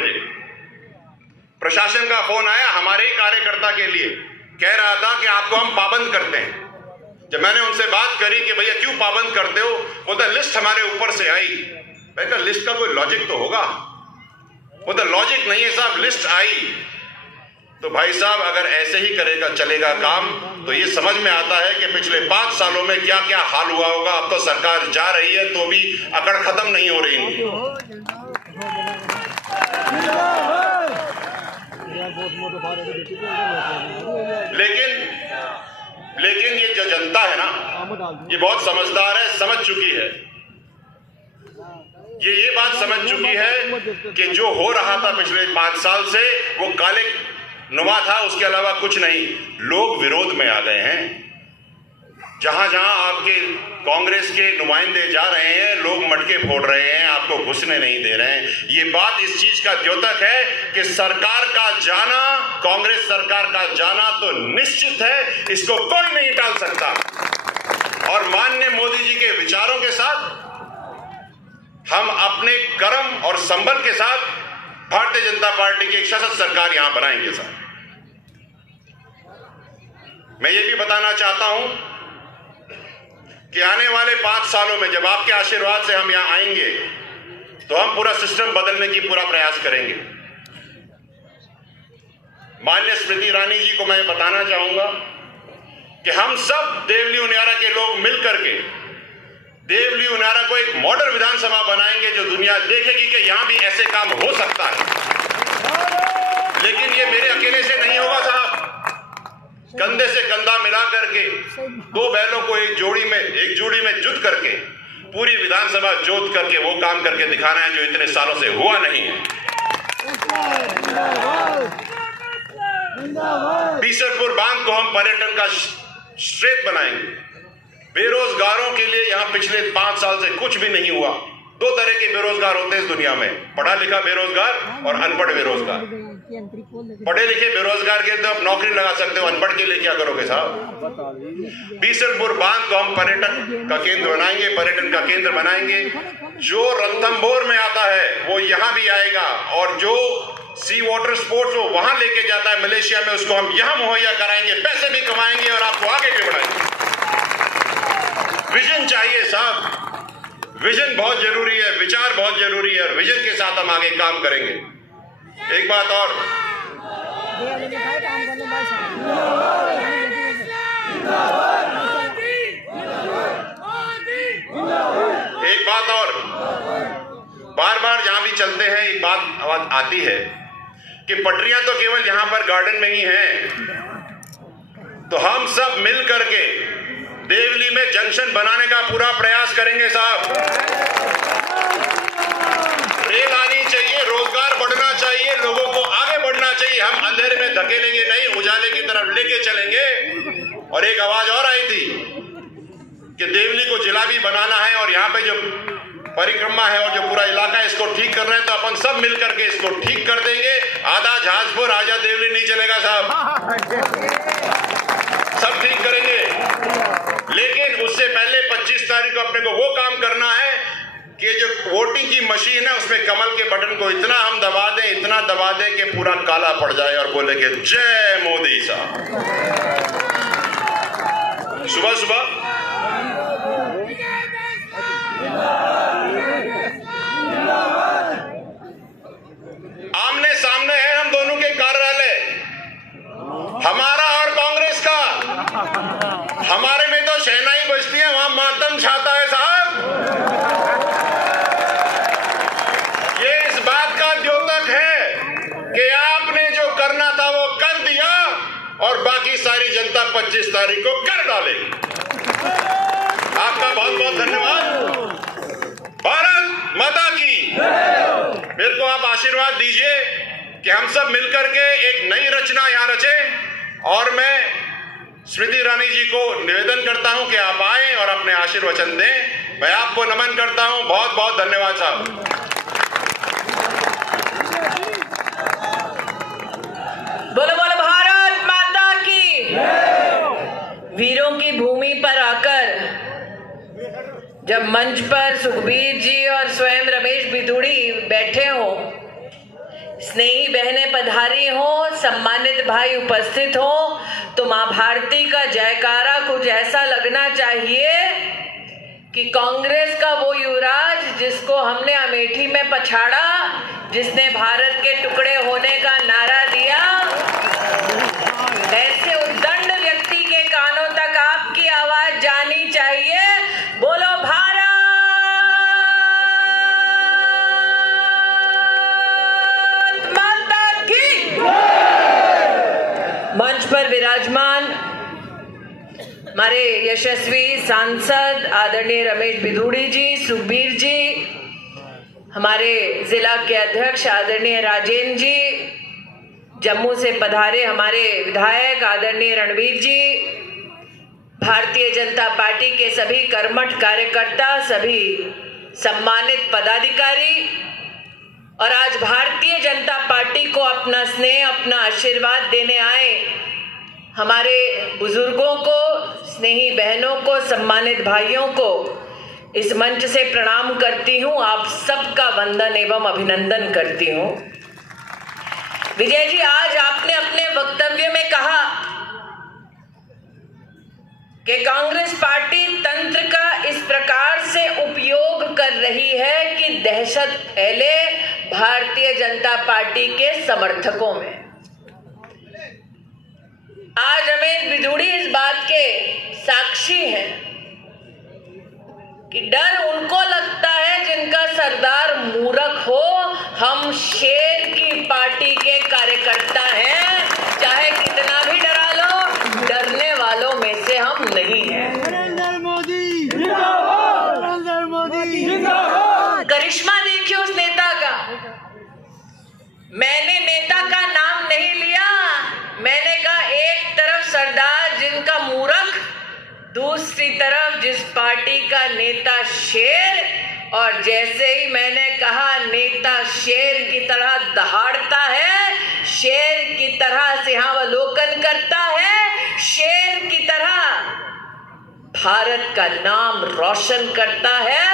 बजे प्रशासन का फोन आया हमारे ही कार्यकर्ता के लिए, कह रहा था कि आपको हम पाबंद करते हैं। जब मैंने उनसे बात करी कि भैया क्यों पाबंद करते हो, बोलता लिस्ट हमारे ऊपर से आई। मैं कहा लिस्ट का कोई लॉजिक तो होगा, बोलता लॉजिक नहीं है साहब, लिस्ट आई। तो भाई साहब अगर ऐसे ही करेगा चलेगा काम तो ये समझ में आता है कि पिछले 5 सालों में क्या क्या हाल हुआ होगा। अब तो सरकार जा रही है तो भी अकड़ खत्म नहीं हो रही इनकी। लेकिन ये जो जनता है ना, ये बहुत समझदार है, समझ चुकी है, ये बात समझ चुकी है कि जो हो रहा था पिछले 5 साल से वो काले नुमा था, उसके अलावा कुछ नहीं। लोग विरोध में आ गए हैं। जहां जहां आपके कांग्रेस के नुमाइंदे जा रहे हैं, लोग मटके फोड़ रहे हैं, आपको घुसने नहीं दे रहे हैं। ये बात इस चीज का द्योतक है कि सरकार का जाना, कांग्रेस सरकार का जाना तो निश्चित है, इसको कोई नहीं टाल सकता। और माननीय मोदी जी के विचारों के साथ हम अपने कर्म और संबल के साथ भारतीय जनता पार्टी की एक सशक्त सरकार यहां बनाएंगे साहब। मैं ये भी बताना चाहता हूं कि आने वाले 5 सालों में जब आपके आशीर्वाद से हम यहां आएंगे तो हम पूरा सिस्टम बदलने की पूरा प्रयास करेंगे। माननीय स्मृति ईरानी जी को मैं बताना चाहूंगा कि हम सब देवली उनियारा के लोग मिलकर के देवली उनियारा को एक मॉडल विधानसभा बनाएंगे जो दुनिया देखेगी कि यहां भी ऐसे काम हो सकता है। लेकिन ये मेरे अकेले से नहीं होगा साहब, कंधे से कंधा मिला करके 2 बैलों को एक जोड़ी में जुट करके पूरी विधानसभा जोत करके वो काम करके दिखाना है जो इतने सालों से हुआ नहीं है। बीसलपुर बांध को हम पर्यटन का क्षेत्र बनाएंगे। बेरोजगारों के लिए यहां पिछले 5 साल से कुछ भी नहीं हुआ। 2 तरह के बेरोजगार होते हैं इस दुनिया में, पढ़ा लिखा बेरोजगार और अनपढ़ बेरोजगार। पढ़े लिखे बेरोजगार के तो आप नौकरी लगा सकते हो, अनपढ़ के लिए क्या करोगे साहब। बीसलपुर बांध को हम पर्यटन का केंद्र बनाएंगे, पर्यटन का केंद्र बनाएंगे। जो रणथंभौर में आता है वो यहां भी आएगा और जो सी वाटर स्पोर्ट्स वो वहां लेके जाता है मलेशिया में, उसको हम यहां मुहैया कराएंगे, पैसे भी कमाएंगे और आपको आगे भी बढ़ाएंगे। विजन चाहिए साहब, विजन बहुत जरूरी है, विचार बहुत जरूरी है और विजन के साथ हम आगे काम करेंगे। एक बात और, बार बार जहां भी चलते हैं एक बात आती है कि पटरियां तो केवल यहां पर गार्डन में ही हैं, तो हम सब मिल करके देवली में जंक्शन बनाने का पूरा प्रयास करेंगे साहब। रेल आनी चाहिए, रोजगार बढ़ना चाहिए, लोगों को आगे बढ़ना चाहिए। हम अंधेरे में धकेलेंगे नहीं, उजाले की तरफ लेके चलेंगे। और एक आवाज और आई थी कि देवली को जिला भी बनाना है और यहाँ पे जो परिक्रमा है और जो पूरा इलाका है इसको ठीक करना है, तो अपन सब मिल करके इसको ठीक कर देंगे। आधा जहाजपुर आजा देवली नहीं चलेगा साहब, सब ठीक करेंगे। लेकिन उससे पहले 25 तारीख को अपने को वो काम करना है कि जो वोटिंग की मशीन है उसमें कमल के बटन को इतना हम दबा दें, इतना दबा दें कि पूरा काला पड़ जाए और बोले कि जय मोदी साहब। सुबह सुबह आमने सामने है हम दोनों के कार्यालय, हमारा और कांग्रेस का। हमारे में तो शहनाई बजती है, वहां मातम छाता है साहब। ये इस बात का द्योतक है कि आपने जो करना था वो कर दिया और बाकी सारी जनता 25 तारीख को कर डालेगी। आपका बहुत बहुत धन्यवाद। भारत माता की। मेरे को आप आशीर्वाद दीजिए कि हम सब मिलकर के एक नई रचना यहां रचे और मैं स्मृति ईरानी जी को निवेदन करता हूं कि आप आए और अपने आशीर्वचन दें। मैं आपको नमन करता हूं, बहुत बहुत धन्यवाद साहब। बोलो बोलो भारत माता की। वीरों की भूमि पर आकर जब मंच पर सुखबीर जी और स्वयं रमेश बिधूड़ी बैठे हो, स्नेही बहनें पधारी हो, सम्मानित भाई उपस्थित हो, तो मां भारती का जयकारा कुछ ऐसा लगना चाहिए कि कांग्रेस का वो युवराज जिसको हमने अमेठी में पछाड़ा, जिसने भारत के टुकड़े होने का नारा दिया, ऐसे उद्दंड व्यक्ति के कानों तक आपकी आवाज जानी चाहिए। बोलो भारत माता की। मंच पर विराजमान हमारे यशस्वी सांसद आदरणीय रमेश बिधूड़ी जी, सुखबीर जी, हमारे जिला के अध्यक्ष आदरणीय राजेंद्र जी, जम्मू से पधारे हमारे विधायक आदरणीय रणवीर जी, भारतीय जनता पार्टी के सभी कर्मठ कार्यकर्ता, सभी सम्मानित पदाधिकारी और आज भारतीय जनता पार्टी को अपना स्नेह, अपना आशीर्वाद देने आए हमारे बुजुर्गों को, स्नेही बहनों को, सम्मानित भाइयों को इस मंच से प्रणाम करती हूं। आप सबका वंदन एवं अभिनंदन करती हूं। विजय जी, आज आपने अपने वक्तव्य में कहा कि कांग्रेस पार्टी तंत्र का इस प्रकार से उपयोग कर रही है कि दहशत फैले भारतीय जनता पार्टी के समर्थकों में। आज रमेश बिधूड़ी इस बात के साक्षी हैं कि डर उनको लगता है जिनका सरदार मूर्ख हो। हम शेर की पार्टी के कार्यकर्ता हैं, चाहे कितना भी डरा लो, डरने वालों में से हम नहीं हैं। नरेंद्र मोदी जिंदाबाद, नरेंद्र मोदी जिंदाबाद। करिश्मा देखिए उस नेता का। मैंने नेता का नाम नहीं लिया, मैंने कहा एक तरफ सरदार जिनका मूर्ख, दूसरी तरफ जिस पार्टी का नेता शेर, और जैसे ही मैंने कहा नेता शेर की तरह दहाड़ता है, शेर की तरह सिंहावलोकन करता है, शेर की तरह भारत का नाम रोशन करता है,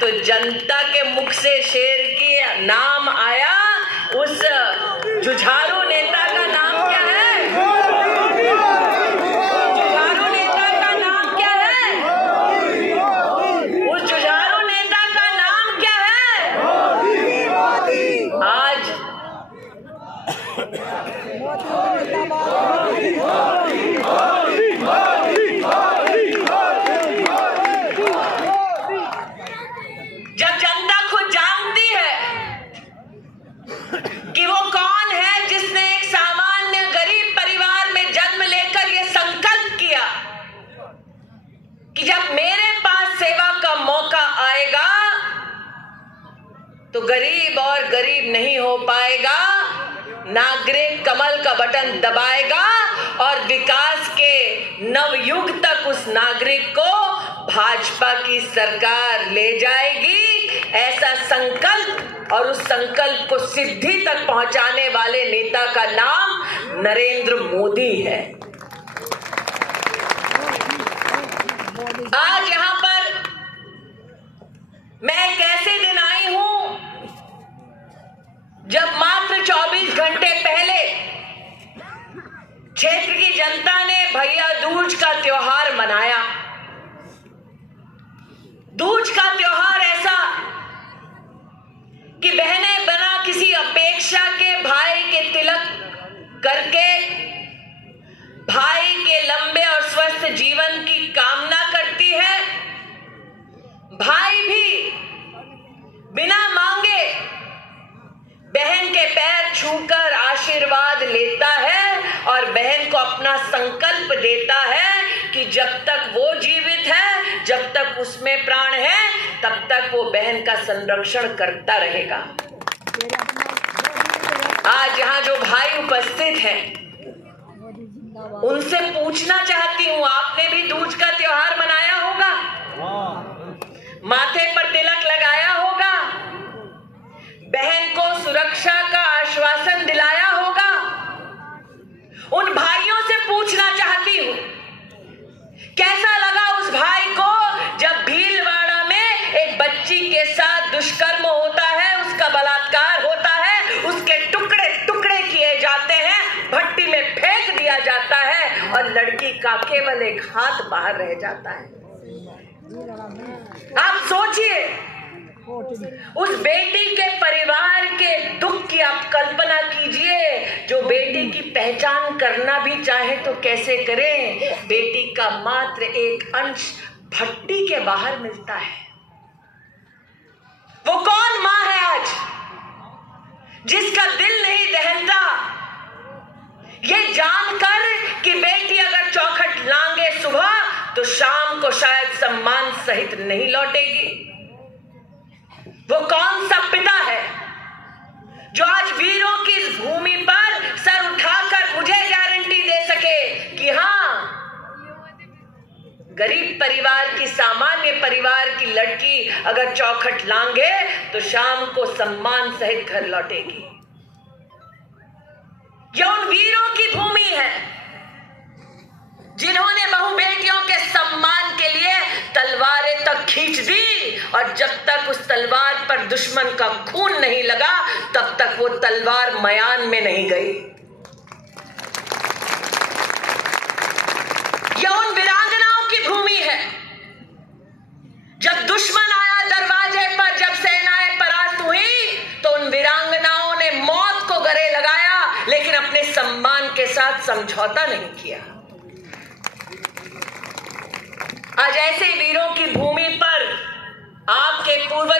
तो जनता के मुख से शेर की नाम आया। उस जुझारू नेता का नाम क्या है? जुझारू नेता का नाम क्या है? उस जुझारू नेता का नाम क्या है? आज जब जनता खुद जानती है कि वो कौन है जिसने एक सामान्य गरीब परिवार में जन्म लेकर ये संकल्प किया कि जब मेरे पास सेवा का मौका आएगा तो गरीब और गरीब नहीं हो पाएगा, नागरिक कमल का बटन दबाएगा और विकास के नवयुग तक उस नागरिक को भाजपा की सरकार ले जाएगी। ऐसा संकल्प और उस संकल्प को सिद्धि तक पहुंचाने वाले नेता का नाम नरेंद्र मोदी है। आज यहां पर मैं एक ऐसे दिन आई हूं जब मात्र 24 घंटे पहले क्षेत्र की जनता ने भैया दूज का त्योहार मनाया। दूज का त्योहार ऐसा कि बहनें बिना किसी अपेक्षा के भाई के तिलक करके भाई के लंबे और स्वस्थ जीवन की कामना करती है। भाई भी बिना मांगे बहन के पैर छूकर आशीर्वाद लेता है और बहन को अपना संकल्प देता है कि जब तक वो जीवित है, जब तक उसमें प्राण है, तब तक वो बहन का संरक्षण करता रहेगा। आज यहाँ जो भाई उपस्थित हैं, उनसे पूछना चाहती हूँ, आपने भी दूज का त्योहार मनाया होगा, माथे पर तिलक लगाया होगा, बहन को सुरक्षा का आश्वासन दिलाया होगा। उन भाइयों से पूछना चाहती हूं, कैसा लगा उस भाई को जब भीलवाड़ा में एक बच्ची के साथ दुष्कर्म होता है, उसका बलात्कार होता है, उसके टुकड़े का केवल एक हाथ बाहर रह जाता है। आप सोचिए, उस बेटी के परिवार के दुख की आप कल्पना कीजिए। जो बेटी की पहचान करना भी चाहे तो कैसे करें? बेटी का मात्र एक अंश भट्टी के बाहर मिलता है। वो कौन मां है आज जिसका दिल नहीं दहलता ये जानकर कि बेटी अगर चौखट लांगे सुबह तो शाम को शायद सम्मान सहित नहीं लौटेगी? वो कौन सा पिता है जो आज वीरों की इस भूमि पर सर उठाकर मुझे गारंटी दे सके कि हाँ, गरीब परिवार की, सामान्य परिवार की लड़की अगर चौखट लांगे तो शाम को सम्मान सहित घर लौटेगी? यह उन वीरों की भूमि है जिन्होंने बहु बेटियों के सम्मान के लिए तलवारें तक खींच दी, और जब तक उस तलवार पर दुश्मन का खून नहीं लगा तब तक वो तलवार मयान में नहीं गई। यह उन वीरांगनाओं की भूमि है। जब दुश्मन आया दरवाजे पर, जब सेनाएं परास्त हुई, तो उन वीरांगनाओं ने मौत को गले लगाया, लेकिन अपने सम्मान के साथ समझौता नहीं किया। आज ऐसे वीरों की भूमि पर आपके पूर्वज